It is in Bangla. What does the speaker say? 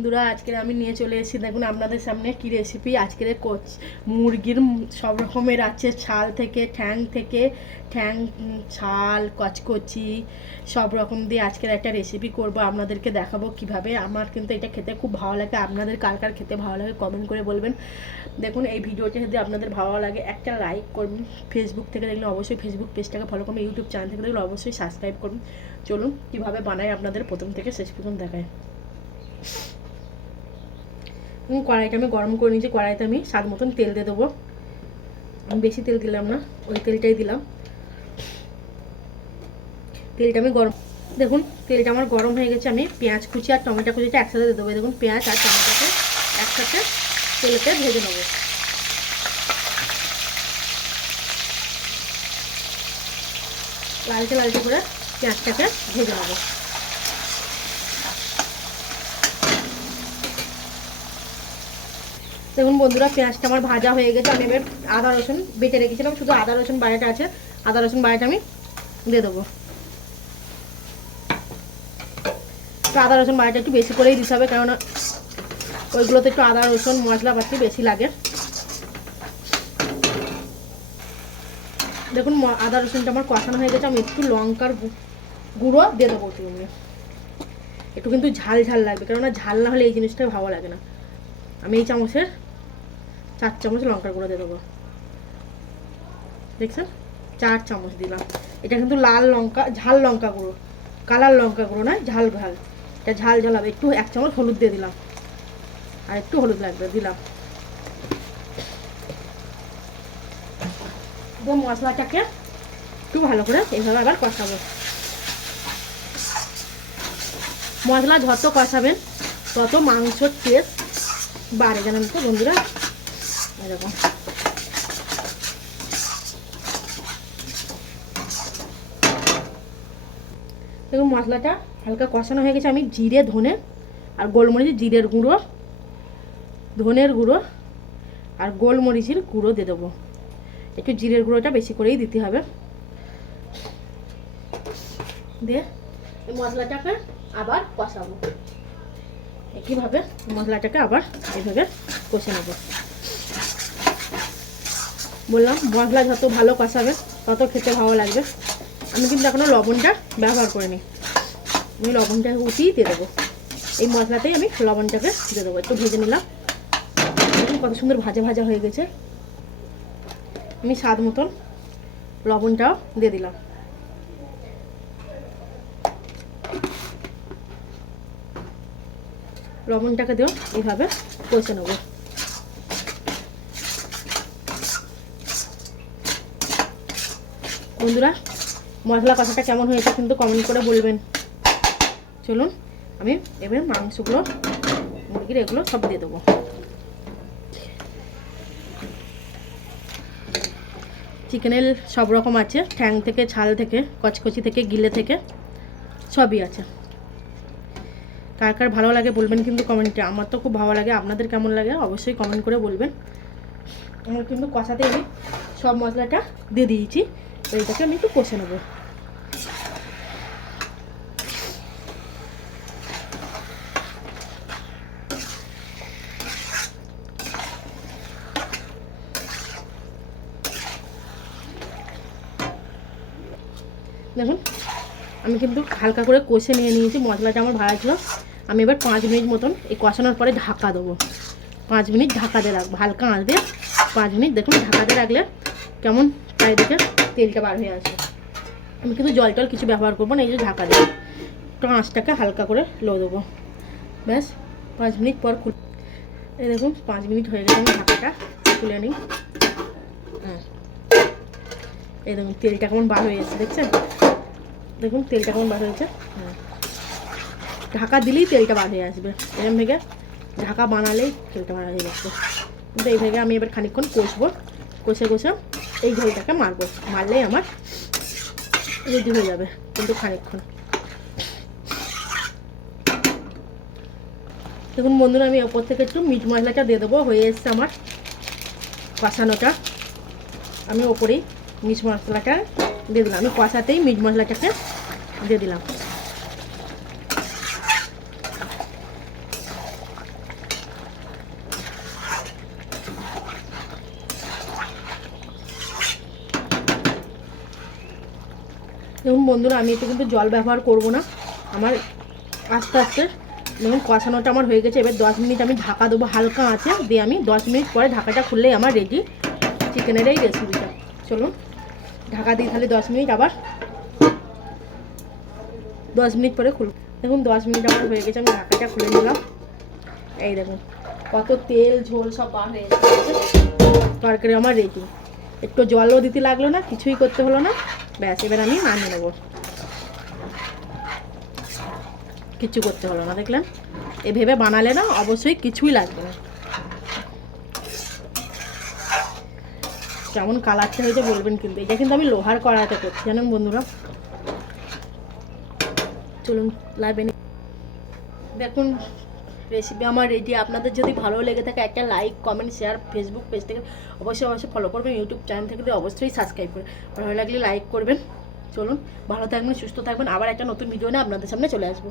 বন্ধুরা, আজকে আমি নিয়ে চলে এসেছি। দেখুন, আপনাদের সামনে কি রেসিপি আজকের কোচ, মুরগির সব রকমের আছে। ছাল থেকে, ঠ্যাং থেকে, ঠ্যাং ছাল, কচকচি, সব রকম দিয়ে আজকের একটা রেসিপি করব। আপনাদেরকে দেখাবো কীভাবে। আমার কিন্তু এটা খেতে খুব ভালো লাগে। আপনাদের কার কার খেতে ভালো লাগে কমেন্ট করে বলবেন। দেখুন, এই ভিডিওটা যদি আপনাদের ভালো লাগে, একটা লাইক করবেন ফেসবুক থেকে দেখলে অবশ্যই ফেসবুক পেজটাকে ফলো করবেন ইউটিউব চ্যানেল থেকে দেখলে অবশ্যই সাবস্ক্রাইব করুন। চলুন, কীভাবে বানাই আপনাদের? প্রথম থেকে শেষ পর্যন্ত দেখায় কড়াইটা আমি গরম করে নিয়েছি, কড়াইতে আমি স্বাদ মতন তেল দিয়ে দেবো। আমি বেশি তেল দিলাম না, ওই তেলটাই দিলাম। তেলটা আমি গরম, দেখুন তেলটা আমার গরম হয়ে গেছে, আমি পেঁয়াজ কুচি আর টমেটো কুচিটা একসাথে দিয়ে দেবো। দেখুন পেঁয়াজ আর টমেটোকে একসাথে তেলেতে ভেজে নেব। লালচে লালচে করে পেঁয়াজটাকে ভেজে নেব। দেখুন বন্ধুরা, পেঁয়াজটা আমার ভাজা হয়ে গেছে। আমি এবার আদা, রসুন বেটে রেখেছিলাম। শুধু আদা, রসুন বাড়িটা আছে। আদা, রসুন বাড়িটা আমি দিয়ে দেবো। তো আদা, রসুন বাড়িটা একটু বেশি করেই দিতে হবে, কেননা ওইগুলোতে একটু আদা, রসুন মশলা মশলাপাতি বেশি লাগে। দেখুন আদা, রসুনটা আমার কষানো হয়ে গেছে। আমি একটু লঙ্কার গুঁড়ো দিয়ে দেবো আমি। একটু কিন্তু ঝাল ঝাল লাগবে, কেননা ঝাল না হলে এই জিনিসটা ভালো লাগে না। আমি এই চামচের চার চামচ লঙ্কার গুঁড়ো দিয়ে দেবো। দেখছেন? চার চামচ দিলাম। এটা কিন্তু লাল লঙ্কা, ঝাল লঙ্কা গুঁড়ো। কালার লঙ্কা গুঁড়ো নয়, ঝাল ঝাল। এটা ঝাল ঝাল হবে। একটু এক চামচ হলুদ দিয়ে দিলাম। আর একটু হলুদ লাগবে, দিলাম। মশলাটাকে একটু ভালো করে এইভাবে আবার কষাবো। মশলা যত কষাবেন, তত মাংসর টেস্ট বাড়ে। জানেন তো বন্ধুরা? এরকম। দেখুন মশলাটা হালকা কষানো হয়ে গেছে। আমি জিরে, ধনে আর গোলমরিচ জিরের গুঁড়ো, ধনের গুঁড়ো আর গোলমরিচের গুঁড়ো দিয়ে দেবো। একটু জিরের গুঁড়োটা বেশি করেই দিতে হবে। দিয়ে এই মশলাটাকে আবার কষাবো। একইভাবে মশলাটাকে আবার এইভাবে কষে নেব। বললাম, মশলা যত ভালো কষাবে, তত খেতে ভালো লাগবে। আমি কিন্তু এখনও লবণটা ব্যবহার করিনি। আমি লবণটা উঠিয়ে দিয়ে দেবো। এই মশলাতেই আমি লবণটাকে দিয়ে দেবো। একটু ভেজে নিলাম। কত সুন্দর ভাজা ভাজা হয়ে গেছে। আমি স্বাদ মতন লবণটাও দিয়ে দিলাম। লবণটাকে দিও এইভাবে কষে নেব। বন্ধুরা, মশলা কষাটা কেমন হয়েছে কিন্তু কমেন্ট করে বলবেন। চলুন, আমি এবার মাংসগুলো, মুরগির এগুলো সব দিয়ে দেবো। চিকেনের সব রকম আছে, ঠ্যাং থেকে, ছাল থেকে, কচকচি থেকে, গিলে থেকে, সবই আছে। কার কার ভালো লাগে বলবেন কিন্তু কমেন্টে আমার তো খুব ভালো লাগে, আপনাদের কেমন লাগে অবশ্যই কমেন্ট করে বলবেন। আমার কিন্তু কষাতে আমি সব মশলাটা দিয়ে দিয়েছি। তো এটাকে আমি একটু কষে নেব। দেখুন, আমি কিন্তু হালকা করে কষে নিয়ে নিয়েছি, মশলাটা আমার ভাজা ছিল। আমি এবার পাঁচ মিনিট মতন এই কষানোর পরে ঢাকা দেবো। পাঁচ মিনিট ঢাকা দিয়ে রাখব, হালকা আঁচ দিয়ে পাঁচ মিনিট, দেখুন, ঢাকা দিয়ে রাখলে কেমন চারিদিকে তেলটা বার হয়ে আসে আমি কিন্তু জল টল কিছু ব্যবহার করব না, এই যে ঢাকা দেবো একটু আঁচটাকে হালকা করে লো দেবো। ব্যাস, পাঁচ মিনিট পর খুল এই দেখুন, পাঁচ মিনিট হয়ে গেছে আমি ঢাকাটা খুলে নিই। হ্যাঁ। এই দেখুন, তেলটা কেমন বার হয়ে যাচ্ছে দেখছেন? দেখুন, তেলটা কেমন বার হয়েছে। হ্যাঁ। ঢাকা দিলেই তেলটা বার হয়ে আসবে। এরম ভেগে ঢাকা বানালেই তেলটা বার হয়ে যাচ্ছে। কিন্তু এই ভেগে আমি এবার খানিকক্ষণ কষবো। কষে কষে এই ঝোলটাকে মারবো। মারলেই আমার রেডি হয়ে যাবে কিন্তু খানিকক্ষণ। দেখুন বন্ধুরা, আমি ওপর থেকে একটু মিট মশলাটা দিয়ে দেবো। হয়ে এসছে আমার কষানোটা। আমি ওপরেই মিট মশলাটা দিয়ে দিলাম। আমি কষাতেই মিট মশলাটাকে দিয়ে দিলাম। দেখুন বন্ধুরা, আমি এতে কিন্তু জল ব্যবহার করব না। আমার আস্তে আস্তে দেখুন কষানোটা আমার হয়ে গেছে। এবার দশ মিনিট আমি ঢাকা দেবো, হালকা আছে দিয়ে আমি দশ মিনিট পরে ঢাকাটা খুললেই আমার রেডি চিকেনের এই রেসিপিটা চলুন, ঢাকা দিই তাহলে দশ মিনিট আবার, দশ মিনিট পরে খুলব। দেখুন, দশ মিনিট আমার হয়ে গেছে, আমি ঢাকাটা খুলে নিলাম। এই দেখুন, কত তেল, ঝোল সব বার হয়ে গেছে। তরকারি আমার রেডি একটু জলও দিতে লাগল না, কিছুই করতে হলো না। ব্যাস, এবার আমি নামিয়ে নেব। কিছু করতে হলো না, দেখলেন? ভেবে বানালে না, অবশ্যই কিছুই লাগবে না। কেমন কালারটা হয়েছে বলবেন কিন্তু, এটা কিন্তু আমি লোহার কড়াইতে করছি, জানেন বন্ধুরা? চলুন লাইভে দেখুন রেসিপি আমার রেডি আপনাদের যদি ভালো লেগে থাকে একটা like comment share Facebook page থেকে অবশ্যই অবশ্যই ফলো করবেন ইউটিউব চ্যানেল থেকে অবশ্যই সাবস্ক্রাইব করবেন ভালো লাগলে লাইক করবেন। চলুন, ভালো থাকবেন, সুস্থ থাকবেন, আবার একটা নতুন ভিডিও নিয়ে আপনাদের সামনে চলে আসব।